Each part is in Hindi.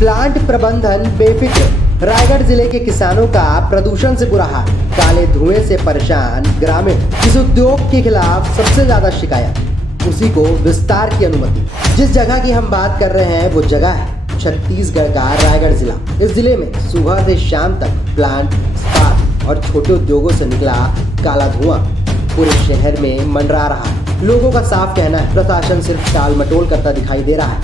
प्लांट प्रबंधन बेफिक्र। रायगढ़ जिले के किसानों का प्रदूषण से बुरा हाल, काले धुएं से परेशान ग्रामीण। इस उद्योग के खिलाफ सबसे ज्यादा शिकायत, उसी को विस्तार की अनुमति। जिस जगह की हम बात कर रहे हैं वो जगह है छत्तीसगढ़ का रायगढ़ जिला। इस जिले में सुबह से शाम तक प्लांट, इस्पात और छोटे उद्योगों से निकला काला धुआं पूरे शहर में मंडरा रहा है। लोगों का साफ कहना है प्रशासन सिर्फ टाल मटोल करता दिखाई दे रहा है।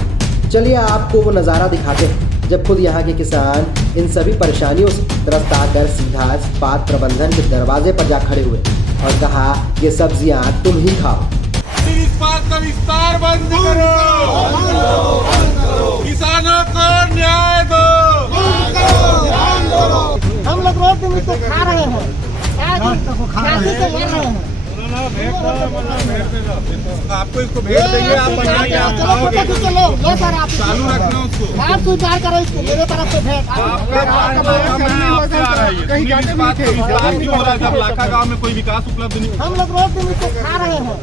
चलिए आपको वो नज़ारा दिखाते हैं जब खुद यहाँ के किसान इन सभी परेशानियों से त्रस्त आकर सीधा इस्पात प्रबंधन के दरवाजे पर जा खड़े हुए और कहा ये सब्जियां तुम ही खाओ। इस्पात का विस्तार बंद करो, किसानों को न्याय दो। हम लोग रोज दिन इसको खा रहे हैं, फांसी से मर रहे हैं। आपको इसको भेज देंगे, आप बना के आप खाओगे। चलो लो सर, आप चालू रखना उसको। आप स्वीकार करो इसको, मेरे तरफ से भेंट। क्यों हो रहा है जब लाखा गाँव में कोई विकास उपलब्ध नहीं? हम लोग रोज दिन इसको खा रहे हैं,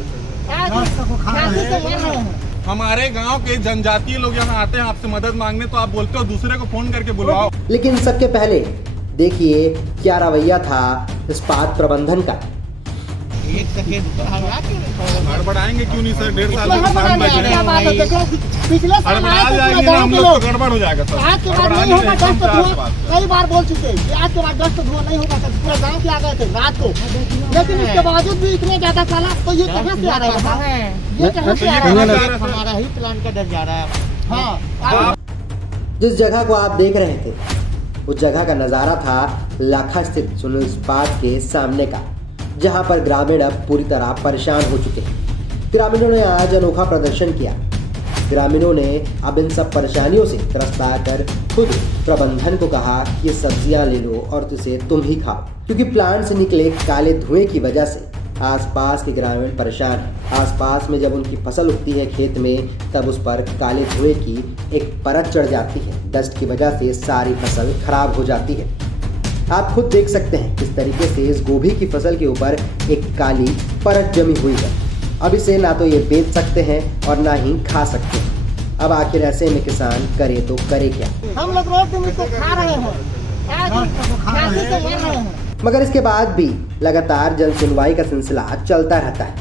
फांसी से मर रहे हैं। हमारे गांव के जनजातीय लोग यहाँ आते हैं आपसे मदद मांगने, तो आप बोलते हो दूसरे को फोन करके बुलाओ। लेकिन सबके पहले देखिए क्या रवैया था इस्पात प्रबंधन का। गड़बड़ाएंगे क्यों नहीं सर? 1.5 साल पिछले साल हम लोग तो गड़बड़ हो जाएगा सर। आज के बाद नहीं होगा डस्ट धुआं, कई बार बोल चुके हैं आज के बाद डस्ट धुआं नहीं होगा। पूरे गाँव के आ गए थे रात को, लेकिन इसके बावजूद भी इतने ज्यादा साला, तो ये कहाँ से आ रहा है? ये कहाँ से आ रहा है? हमारा ही प्लान का डर जा रहा है। हाँ, जिस जगह को आप देख रहे थे उस जगह का नज़ारा था लाखा स्थित सुनील इस्पात के सामने का, जहां पर ग्रामीण अब पूरी तरह परेशान हो चुके हैं। ग्रामीणों ने आज अनोखा प्रदर्शन किया। ग्रामीणों ने अब इन सब परेशानियों से त्रस्त आकर खुद प्रबंधन को कहा कि ये सब्जियां ले लो और इसे तुम ही खाओ, क्योंकि प्लांट से निकले काले धुएं की वजह से आसपास के ग्रामीण परेशान हैं। आसपास में जब उनकी फसल उगती है खेत में, तब उस पर काले धुएं की एक परत चढ़ जाती है। डस्ट की वजह से सारी फसल खराब हो जाती है। आप खुद देख सकते हैं किस तरीके से इस गोभी की फसल के ऊपर एक काली परत जमी हुई है। अब इसे ना तो ये बेच सकते हैं और ना ही खा सकते हैं। अब आखिर ऐसे में किसान करे तो करे क्या? हम लोग रोज दिन इसको खा रहे हैं, फांसी से मर रहे हैं। मगर इसके बाद भी लगातार जन सुनवाई का सिलसिला चलता रहता है।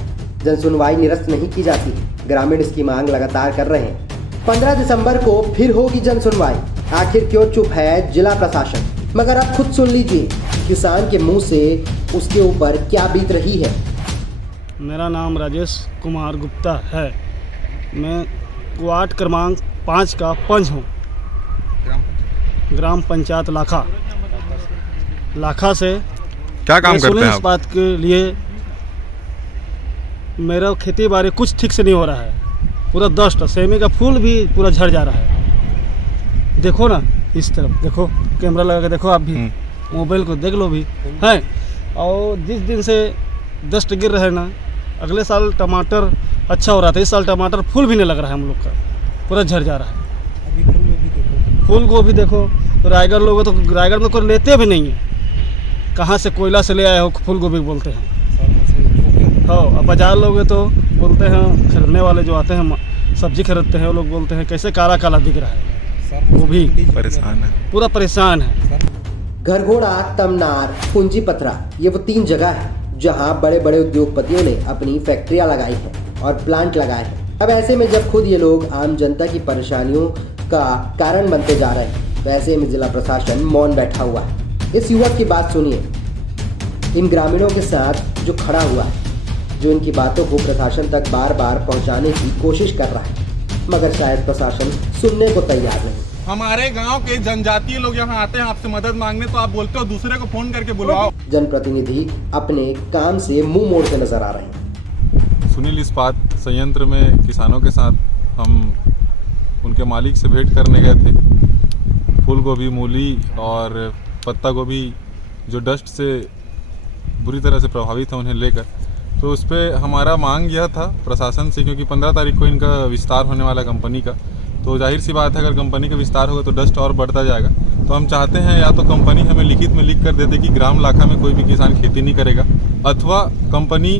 जन सुनवाई निरस्त नहीं की जाती। ग्रामीण इसकी मांग लगातार कर रहे हैं। 15 दिसंबर को फिर होगी जन सुनवाई। आखिर क्यों चुप है जिला प्रशासन? मगर आप खुद सुन लीजिए किसान के मुंह से उसके ऊपर क्या बीत रही है। मेरा नाम राजेश कुमार गुप्ता है। मैं वार्ड क्रमांक 5 का पंच हूँ। ग्राम पंचायत लाखा से क्या काम करते हैं आप? इस बात के लिए मेरा खेती बाड़ी कुछ ठीक से नहीं हो रहा है। पूरा डस्ट, सेमी का फूल भी पूरा झड़ जा रहा है। देखो ना, इस तरफ देखो, कैमरा लगा के देखो, आप भी मोबाइल को देख लो भी है। और जिस दिन से डस्ट गिर रहा है ना, अगले साल टमाटर अच्छा हो रहा था, इस साल टमाटर फूल भी नहीं लग रहा है हम लोग का, पूरा झड़ जा रहा है। फूल को भी देखो, तो रायगढ़ लोग तो रायगढ़ में कोई लेते भी नहीं है। कहाँ से कोयला से ले आए हो फूल गोभी बोलते हैं। हाँ, अब बाजार लोग तो बोलते हैं, खरीदने वाले जो आते हैं सब्जी खरीदते हैं वो लोग बोलते हैं कैसे काला काला दिख रहा है। वो भी परेशान है, पूरा परेशान है। घरघोड़ा, तमनार, पूंजी पथरा, ये वो 3 जगह है जहां बड़े बड़े उद्योगपतियों ने अपनी फैक्ट्रियां लगाई हैं और प्लांट लगाए हैं। अब ऐसे में जब खुद ये लोग आम जनता की परेशानियों का कारण बनते जा रहे हैं, वैसे में जिला प्रशासन मौन बैठा हुआ है। इस युवक की बात सुनिए, इन ग्रामीणों के साथ जो खड़ा हुआ है, जो इनकी बातों को प्रशासन तक बार बार पहुंचाने की कोशिश कर रहा है, मगर शायद प्रशासन सुनने को तैयार नहीं। हमारे गांव के जनजातीय लोग यहाँ आते हैं आपसे मदद मांगने, तो आप बोलते हो दूसरे को फोन करके बुलाओ। जनप्रतिनिधि अपने काम से मुंह मोड़ते नजर आ रहे हैं। सुनील इस्पात संयंत्र में किसानों के साथ हम उनके मालिक से भेंट करने गए थे। फूल गोभी, मूली और पत्ता गोभी जो डस्ट से बुरी तरह से प्रभावित है उन्हें लेकर, तो उस पर हमारा मांग यह था प्रशासन से, क्योंकि 15 तारीख को इनका विस्तार होने वाला कंपनी का, तो जाहिर सी बात है अगर कंपनी का विस्तार होगा तो डस्ट और बढ़ता जाएगा। तो हम चाहते हैं या तो कंपनी हमें लिखित में लिख कर दे दे कि ग्राम लाखा में कोई भी किसान खेती नहीं करेगा, अथवा कंपनी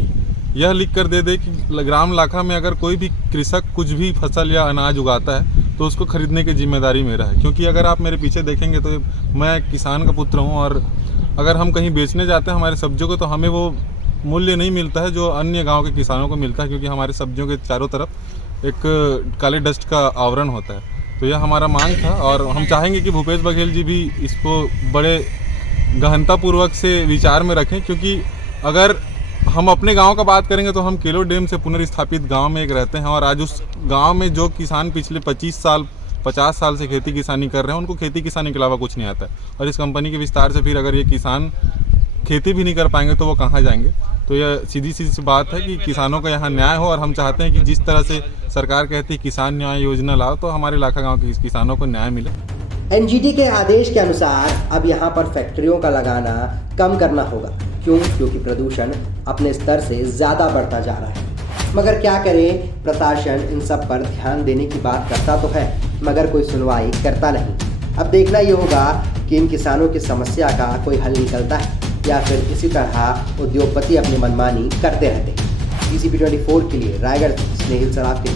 यह लिख कर दे दे कि ग्राम लाखा में अगर कोई भी कृषक कुछ भी फसल या अनाज उगाता है तो उसको खरीदने की जिम्मेदारी मेरा है। क्योंकि अगर आप मेरे पीछे देखेंगे तो मैं किसान का पुत्र हूँ, और अगर हम कहीं बेचने जाते हैं हमारे सब्जियों को तो हमें वो मूल्य नहीं मिलता है जो अन्य गांव के किसानों को मिलता है, क्योंकि हमारे सब्जियों के चारों तरफ एक काले डस्ट का आवरण होता है। तो यह हमारा मांग था, और हम चाहेंगे कि भूपेश बघेल जी भी इसको बड़े गहनतापूर्वक से विचार में रखें। क्योंकि अगर हम अपने गांव का बात करेंगे तो हम केलो डैम से पुनर्स्थापित गांव में एक रहते हैं, और आज उस गांव में जो किसान पिछले 50 साल से खेती किसानी कर रहे हैं उनको खेती किसानी के अलावा कुछ नहीं आता है। और इस कंपनी के विस्तार से फिर अगर ये किसान खेती भी नहीं कर पाएंगे तो वो कहाँ जाएंगे। तो यह सीधी सी बात है कि किसानों का यहाँ न्याय हो, और हम चाहते हैं कि जिस तरह से सरकार कहती है किसान न्याय योजना लाओ, तो हमारे लाखा गाँव के किसानों को न्याय मिले। एनजीटी के आदेश के अनुसार अब यहाँ पर फैक्ट्रियों का लगाना कम करना होगा। क्यों? क्योंकि प्रदूषण अपने स्तर से ज़्यादा बढ़ता जा रहा है। मगर क्या करें, प्रशासन इन सब पर ध्यान देने की बात करता तो है मगर कोई सुनवाई करता नहीं। अब देखना ये होगा कि इन किसानों की समस्या का कोई हल निकलता है या फिर इसी तरह उद्योगपति अपनी मनमानी करते रहते हैं। CCP 24 के लिए रायगढ़ से स्नेहिल सराफ के